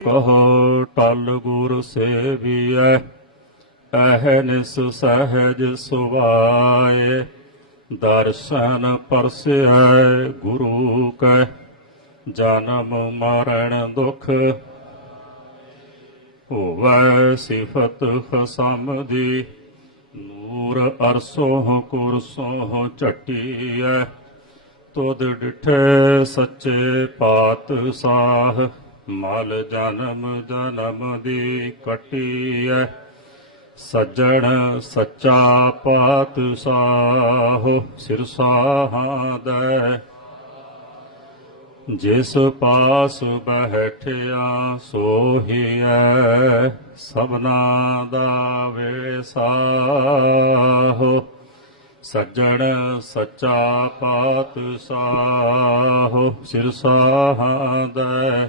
ਕਹੋ, ਟਲ ਗੁਰ ਸੇਵੀਐ ਅਹਨਿਸ ਸਹਜ ਸੁਭਾਏ, ਦਰਸ਼ਨ ਪਰਸੈ ਗੁਰੂ ਕੈ, ਜਨਮ ਮਰਨ ਦੁਖ ਹੋਵੈ ਸਿਫਤ ਖਸਮ ਦੀ ਨੂਰ ਅਰਸੋਂ ਕੁਰਸੋਂ ਝਟੀਐ, ਤੁਧ ਡਿਠੇ ਸੱਚੇ ਪਾਤਸ਼ਾਹ। ਮਲ ਜਨਮ ਜਨਮ ਦੀ ਕਟੀਐ। ਸੱਜਣ ਸੱਚਾ ਪਾਤਸ਼ਾਹ ਸਿਰਸਾਹਾਂ ਦੇ ਜਿਸ ਪਾਸ ਬਹਿਠਿਆ ਸੋਹੀਐ, ਸਭਨਾ ਦਾ ਵੇਸਾਹੋ। ਸੱਜਣ ਸੱਚਾ ਪਾਤਸ਼ਾਹ ਸਿਰਸਾਹਾਂ ਦੇ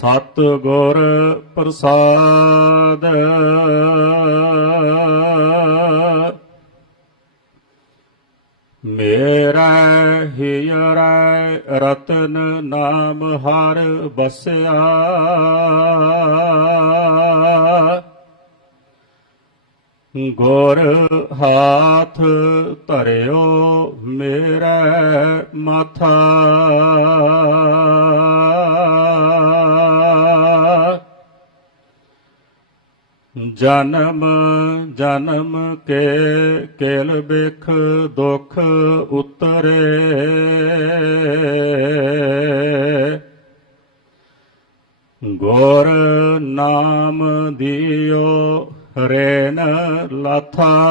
ਸਤ ਗੁਰ ਪ੍ਰਸਾਦ। ਮੇਰਾ ਹਿਯਰੈ ਰਤਨ ਨਾਮ ਹਰ ਬਸਿਆ। ਗੁਰ ਹਾਥ ਧਰਿਓ ਮੇਰਾ ਮਾਥਾ। ਜਨਮ ਜਨਮ ਕੇ ਕੇਲ ਬਿਖ ਦੁਖ ਉਤਰੇ। ਗੁਰ ਨਾਮ ਦਿਓ ਰੇਨ ਲਾਥਾ।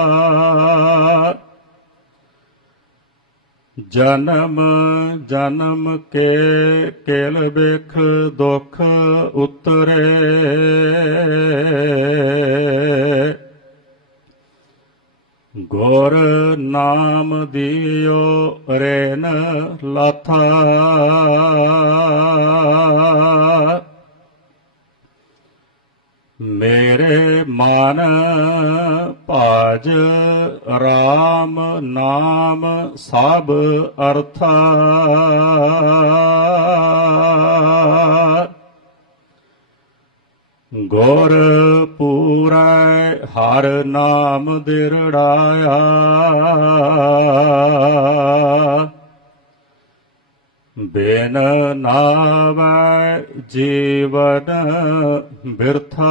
ਜਨਮ ਜਨਮ ਕੇ ਕੇਲ ਬਿਖ ਦੁਖ ਉਤਰੇ। ਗੁਰ ਨਾਮ ਦਿਓ ਰੇਨ ਲਾਥਾ। ਮੇਰੇ ਮਨ ਭਾਜ RAM ਨਾਮ ਸਭ ਅਰਥਾ। ਗੁਰ ਪੂਰੈ ਹਰ ਨਾਮ ਦਿਰੜਾਇਆ। ਬਿਨ ਨਾਵੈ ਜੀਵਨ ਬਿਰਥਾ।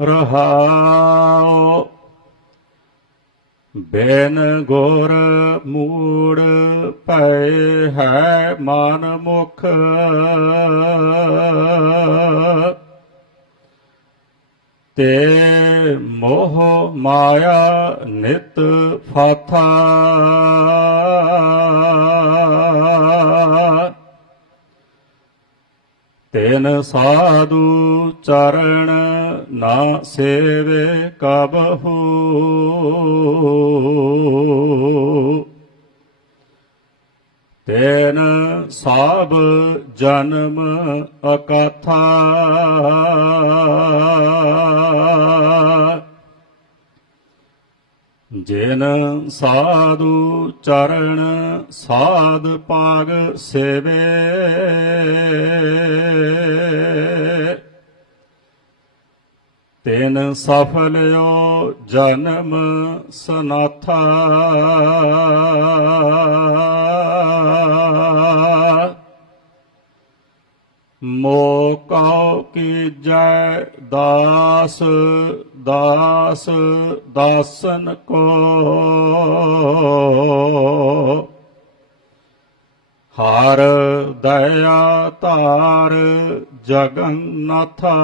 ਰਹਾਉ ਬਿਨ ਗੁਰ ਮੂੜ ਪਏ ਹੈ ਮਨ ਮੁਖ। ਤੇ ਮੋਹ ਮਾਇਆ ਨਿਤ ਫਾਥਾ। ਤੈਨ ਸਾਧੂ ਚਰਨ ਨਾ ਸੇਵੇ ਕਬਹੂ ਤੈਨ ਸਾਬ ਜਨਮ ਅਕਾਥਾ। ਜਿਨ ਸਾਧੂ ਚਰਨ ਸਾਧ ਪਾਗ ਸੇਵੇ। ਤਿਨ ਸਫਲਿਓ ਜਨਮ ਸਨਾਥਾ। ਮੋਕਉ ਕੀ ਜੈ ਦਾਸ ਦਾਸ ਦਾਸਨ ਕੋ। ਹਰ ਦਇਆ ਧਾਰ ਜਗਨਨਾਥਾ।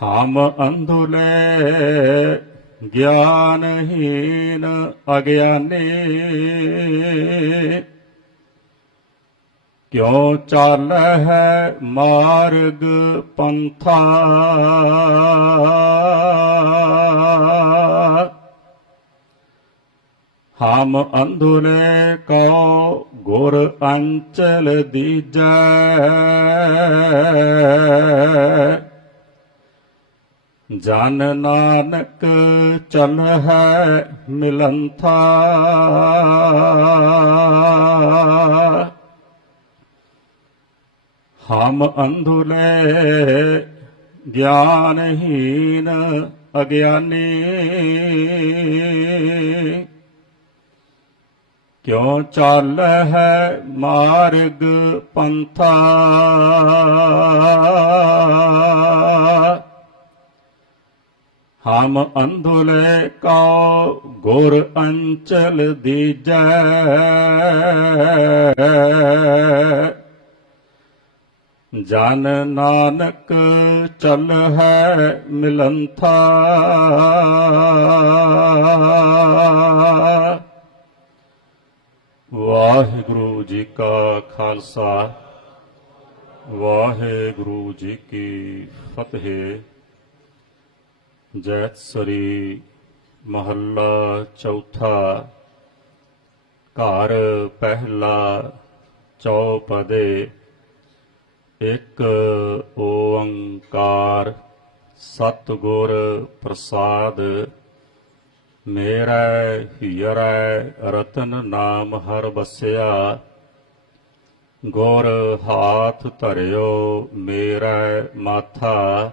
ਹਮ ਅੰਧੁਲੇ ਗਿਆਨਹੀਨ ਅਗਿਆਨੀ। ਕਿਉ ਚੱਲ ਹੈ ਮਾਰਗ ਪੰਥਾ? ਹਮ ਅੰਧੁਲੇ ਕੋ ਗੁਰ ਅੰਚਲ ਦੀਜੈ। ਜਨ ਨਾਨਕ ਚਲ ਹੈ ਮਿਲੰਥਾ। ਹਮ ਅੰਧੁਲੇ ਗਿਆਨਹੀਨ ਅਗਿਆਨੀ। ਕਿਉ ਚੱਲ ਹੈ ਮਾਰਗ ਪੰਥਾ। ਹਮ ਅੰਧੁਲੇ ਕਉ ਗੁਰ ਅੰਚਲ ਦੀਜੈ। ਜਨ ਨਾਨਕ ਚਲ ਹੈ ਮਿਲੰਥਾ। ਵਾਹਿਗੁਰੂ ਜੀ ਕਾ ਖਾਲਸਾ। ਵਾਹਿਗੁਰੂ ਜੀ ਕੀ ਫਤਿਹ। ਜੈਤ ਸਰੀ ਮਹੱਲਾ ਚੌਥਾ। ਘਰ ਪਹਿਲਾ ਚੌਪਦੇ। ਇੱਕ ਓੰਕਾਰ ਸਤਿਗੁਰ ਪ੍ਰਸਾਦ। ਮੇਰਾ ਹੀਰੈ ਰਤਨ ਨਾਮ ਹਰ ਬਸਿਆ ਗੁਰ ਹਾਥ ਧਰਿਓ ਮੇਰਾ ਮਾਥਾ।